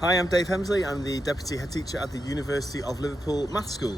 Hi, I'm Dave Hemsley. I'm the Deputy Head Teacher at the University of Liverpool Maths School.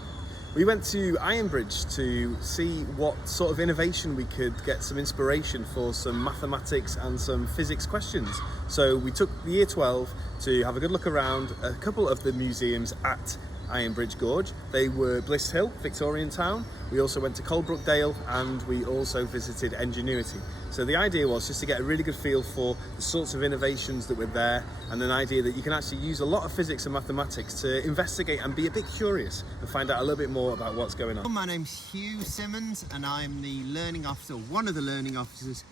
We went to Ironbridge to see what sort of innovation we could get some inspiration for some mathematics and some physics questions. So we took the Year 12 to have a good look around a couple of the museums at Ironbridge Gorge. They were Bliss Hill, Victorian town. We also went to Coalbrookdale and we also visited Ingenuity. So the idea was just to get a really good feel for the sorts of innovations that were there, and an idea that you can actually use a lot of physics and mathematics to investigate and be a bit curious and find out a little bit more about what's going on. My name's Hugh Simmon and I'm the learning officer, one of the learning officers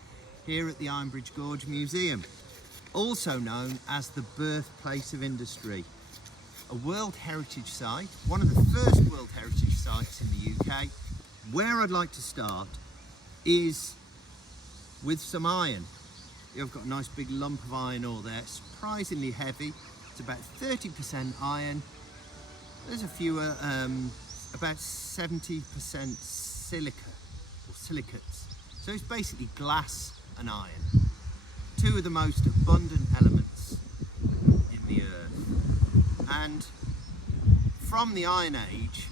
here at the Ironbridge Gorge Museum, also known as the birthplace of industry. A World Heritage Site, one of the first World Heritage Sites in the UK. Where I'd like to start is with some iron. I've got a nice big lump of iron ore there, surprisingly heavy. It's about 30% iron. There's a few, about 70% silica or silicates. So it's basically glass and iron. Two of the most abundant elements in the earth. And from the Iron Age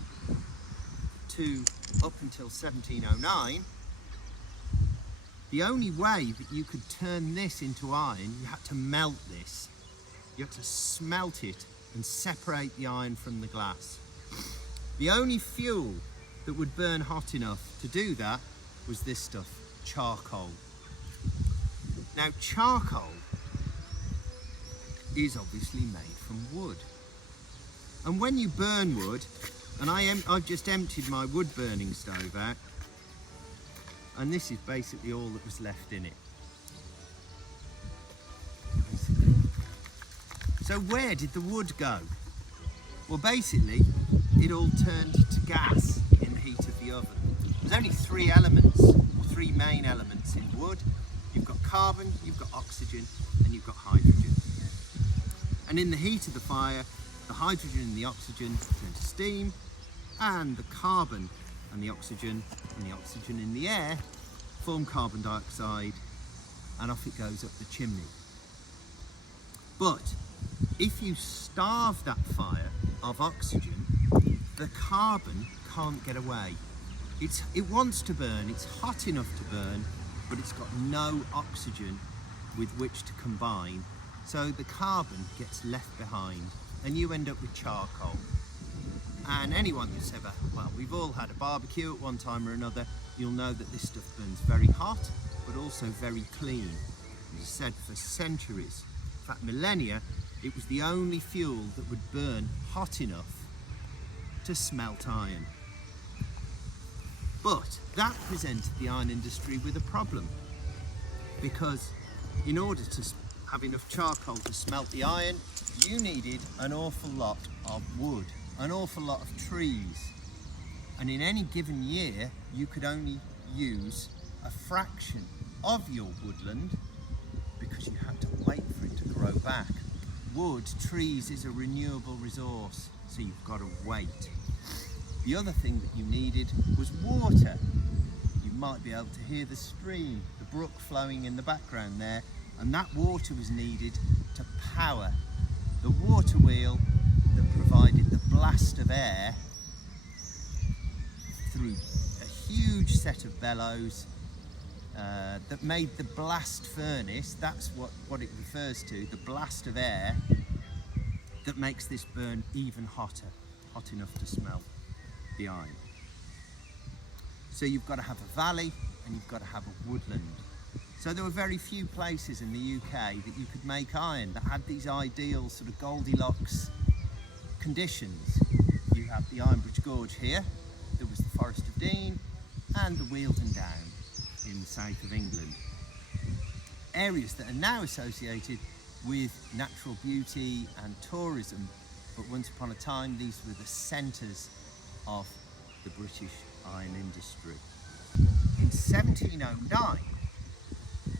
to up until 1709, the only way that you could turn this into iron, you had to melt this. You had to smelt it and separate the iron from the glass. The only fuel that would burn hot enough to do that was this stuff, charcoal. Now, charcoal is obviously made from wood. And when you burn wood, and I've just emptied my wood burning stove out, and this is basically all that was left in it. Basically. So where did the wood go? Well, basically, it all turned to gas in the heat of the oven. There's only three main elements in wood. You've got carbon, you've got oxygen, and you've got hydrogen. And in the heat of the fire, the hydrogen and the oxygen turn to steam, and the carbon and the oxygen in the air form carbon dioxide, and off it goes up the chimney. But if you starve that fire of oxygen, the carbon can't get away. It wants to burn, it's hot enough to burn, but it's got no oxygen with which to combine, so the carbon gets left behind and you end up with charcoal. And anyone that's ever, well, we've all had a barbecue at one time or another, you'll know that this stuff burns very hot, but also very clean. As I said, for centuries, in fact millennia, it was the only fuel that would burn hot enough to smelt iron. But that presented the iron industry with a problem, because in order to have enough charcoal to smelt the iron, you needed an awful lot of wood, an awful lot of trees. And in any given year, you could only use a fraction of your woodland because you had to wait for it to grow back. Wood, trees is a renewable resource, so you've got to wait. The other thing that you needed was water. You might be able to hear the stream, the brook flowing in the background there, and that water was needed to power the water wheel that provided the blast of air through a huge set of bellows that made the blast furnace. That's what it refers to, the blast of air that makes this burn even hotter, hot enough to smelt the iron. So you've got to have a valley and you've got to have a woodland. So there were very few places in the UK that you could make iron that had these ideal sort of Goldilocks conditions. You have the Ironbridge Gorge here, there was the Forest of Dean, and the Wealden Down in the south of England. Areas that are now associated with natural beauty and tourism, but once upon a time these were the centres of the British iron industry. In 1709,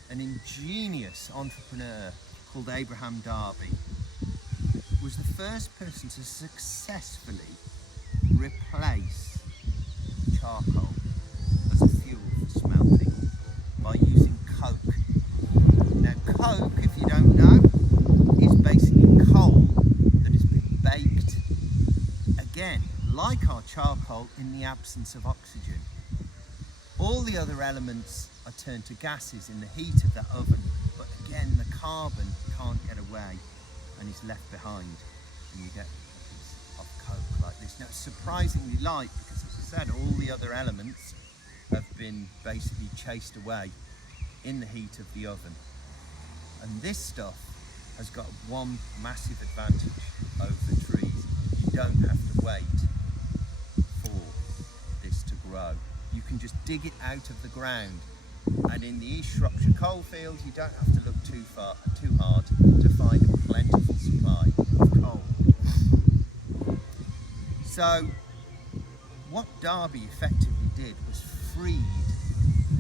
an ingenious entrepreneur called Abraham Darby was the first person to successfully replace charcoal as a fuel for smelting by using coke. Now coke, if you don't know, is basically coal charcoal in the absence of oxygen. All the other elements are turned to gases in the heat of that oven, but again the carbon can't get away and is left behind, and you get a piece of coke like this. Now it's surprisingly light because, as I said, all the other elements have been basically chased away in the heat of the oven. And this stuff has got one massive advantage over the trees. You don't have to wait for this to grow. You can just dig it out of the ground. And in the East Shropshire coalfields, you don't have to look too hard to find a plentiful supply of coal. So what Derby effectively did was freed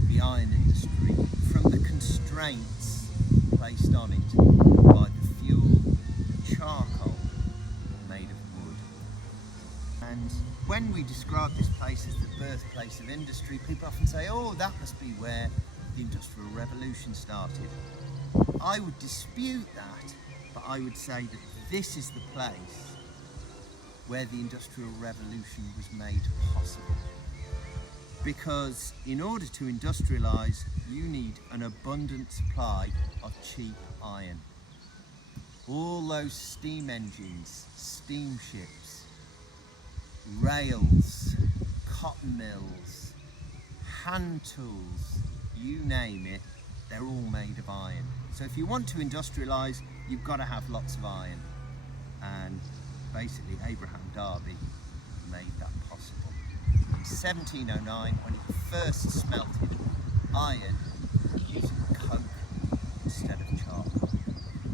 the iron industry from the constraints placed on it by the fuel charcoal made of wood. And when we describe this place as the birthplace of industry, people often say, oh, that must be where the Industrial Revolution started. I would dispute that, but I would say that this is the place where the Industrial Revolution was made possible. Because in order to industrialise, you need an abundant supply of cheap iron. All those steam engines, steamships, rails, cotton mills, hand tools, you name it, they're all made of iron. So if you want to industrialise, you've got to have lots of iron. And basically Abraham Derby made that possible. In 1709, when he first smelted iron using coke instead of charcoal.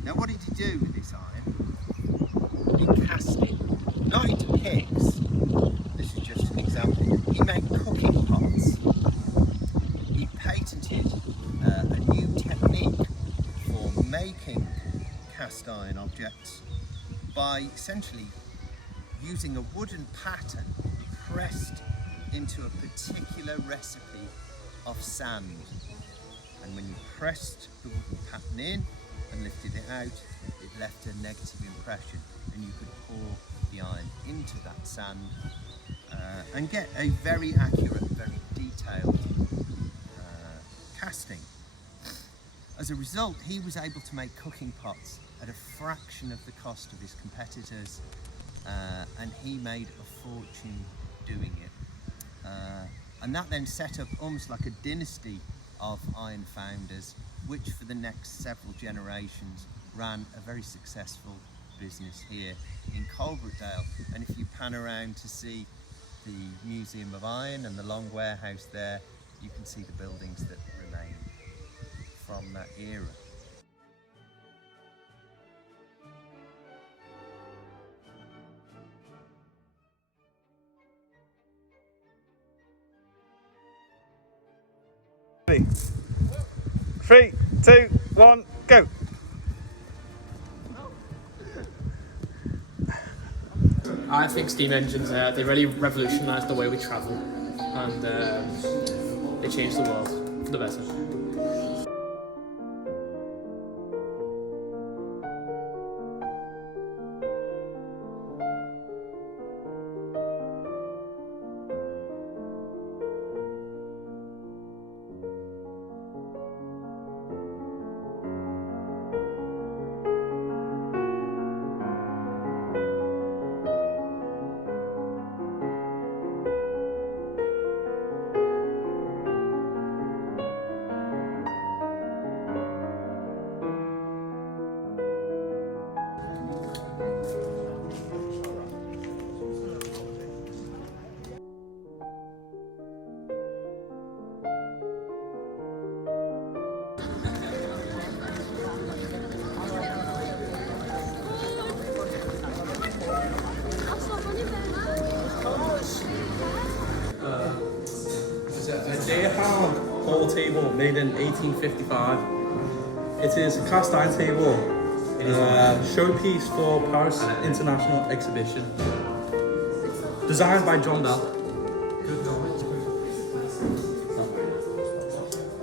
Now what did he do with this iron? He cast it, not into pigs, this is just an example, he made cooking pots. He patented a new technique for making cast iron objects by essentially using a wooden pattern pressed into a particular recipe of sand. And when you pressed the wooden pattern in and lifted it out, it left a negative impression, and you could pour the iron into that sand and get a very accurate, very detailed casting. As a result, he was able to make cooking pots at a fraction of the cost of his competitors, and he made a fortune doing it. And that then set up almost like a dynasty of iron founders, which for the next several generations ran a very successful business here in Coalbrookdale. And if you pan around to see the Museum of Iron and the long warehouse there, you can see the buildings that remain from that era. Three, two, one, go. I think steam engines, they really revolutionised the way we travel, and they changed the world for the better. A deer-hound hall table made in 1855. It is a cast iron table, showpiece for Paris International Exhibition. Designed by John Bell.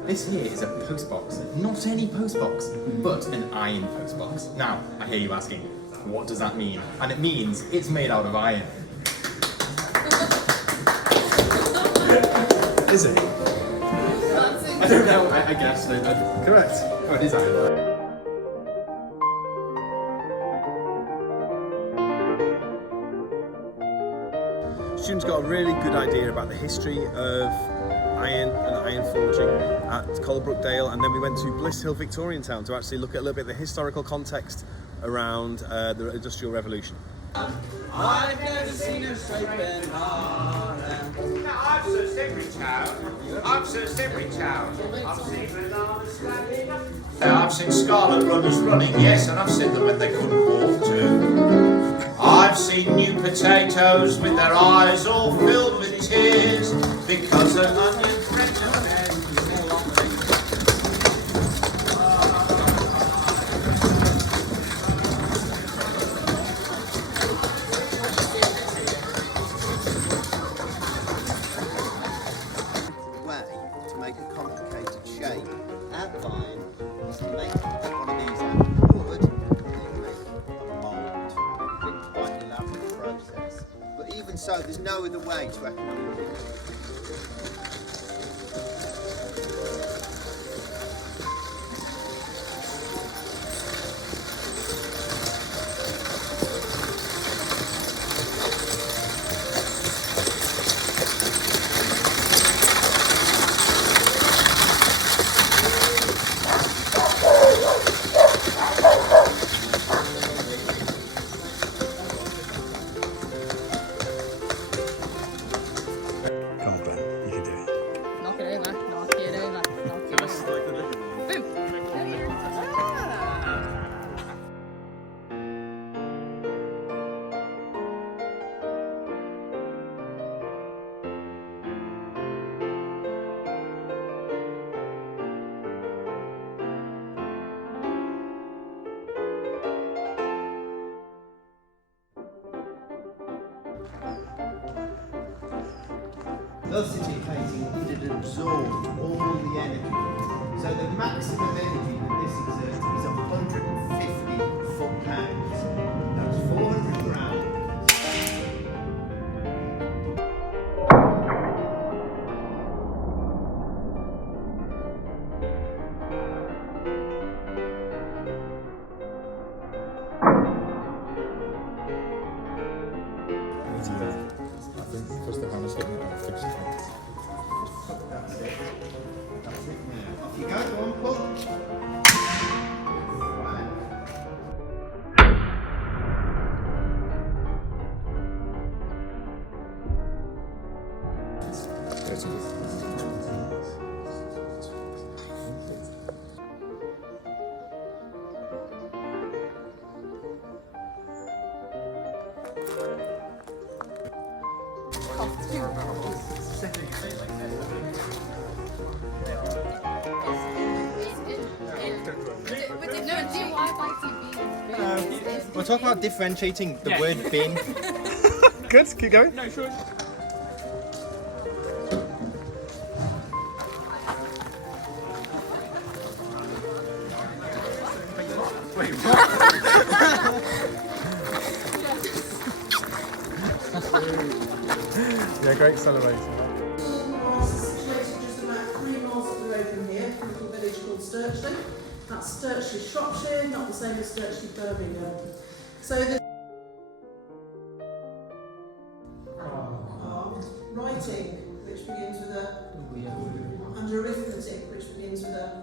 This here is a postbox. Not any postbox, but an iron postbox. Now, I hear you asking, what does that mean? And it means it's made out of iron. is it? I don't know, I guess. Correct. Oh, it is Ironbridge. Students got a really good idea about the history of iron and iron forging at Colebrookdale, and then we went to Bliss Hill Victorian Town to actually look at a little bit of the historical context around the Industrial Revolution. I've never seen a scraping harder. I've Sir Simri Town. I've Sir Simri Town. I've seen bananas standing up. I've seen scarlet runners running, yes, and I've seen them when they couldn't walk too. I've seen new potatoes with their eyes all filled with tears because they're onion friends and men. Way to make a complicated shape outline is to make one of these out of wood and then make a mould. It's quite an elaborate process. But even so, there's no other way to economically do it. Come on, Glenn, you can do it. Knock it over, knock it over, knock it over. Boom! Velocity plating, it had absorbed all the energy. So the maximum energy that this exerts is 150 foot-pounds. That's 400 grams. I think because the hammer's hitting it on a fixed point. That's it. That's it now. Off you go, go on, pull. Right. We'll talk about differentiating the word bin. Good, keep going. No, sure. Yeah, great celebrating. Situated just about 3 miles up the road from here, a little village called Sturchley. That's Sturchley, Shropshire, not the same as Sturchley, Birmingham. So the writing, which begins with a, and arithmetic, which begins with a.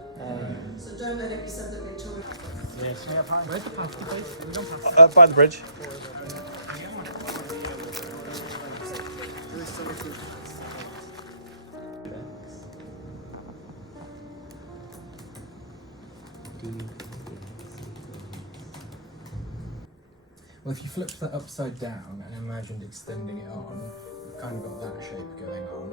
So don't let it be said that Victoria. Where's the pasta place? We don't pass. By the bridge. Well, if you flipped that upside down and imagined extending it on, you've kind of got that shape going on.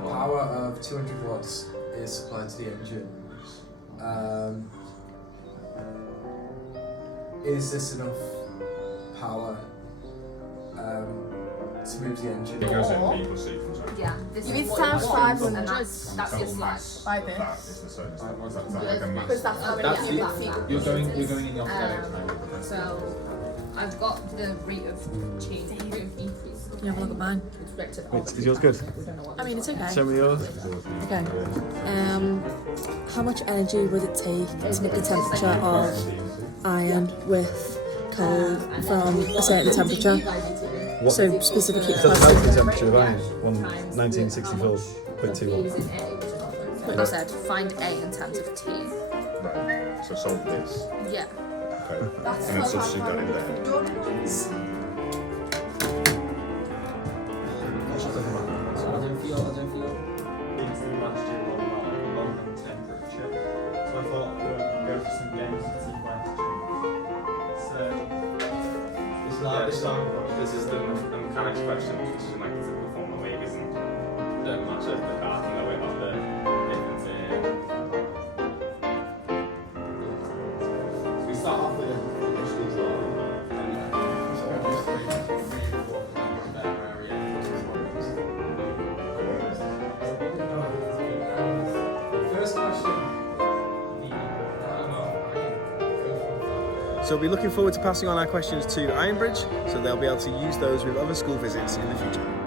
Power of 200 watts is supplied to the engine. Is this enough power Smooths the engine. It goes in B plus C plus A. Yeah, this You is need what times I want, 500. and that's your slide. By That this. is the same. Is that like a math? Because that's how many That's- units you You're going in the opposite So I've got the rate of change, rate of increase. You have a look at mine. It's rated Is yours good? I mean, it's okay. Show me yours. Okay. How much energy would it take to make the temperature of iron with coal from a certain temperature? So specifically, temperature of iron? 1964.21. But I said find A in terms of T. Right. So solve this. Yeah. Okay. And then substitute that in there. So I thought we'd go for some games and see questions. So This is the mechanics question, which is like the form of weight, isn't the match of the car and the weight of the difference here. So we start off with a initial drawing. First question. So we'll be looking forward to passing on our questions to Ironbridge, so they'll be able to use those with other school visits in the future.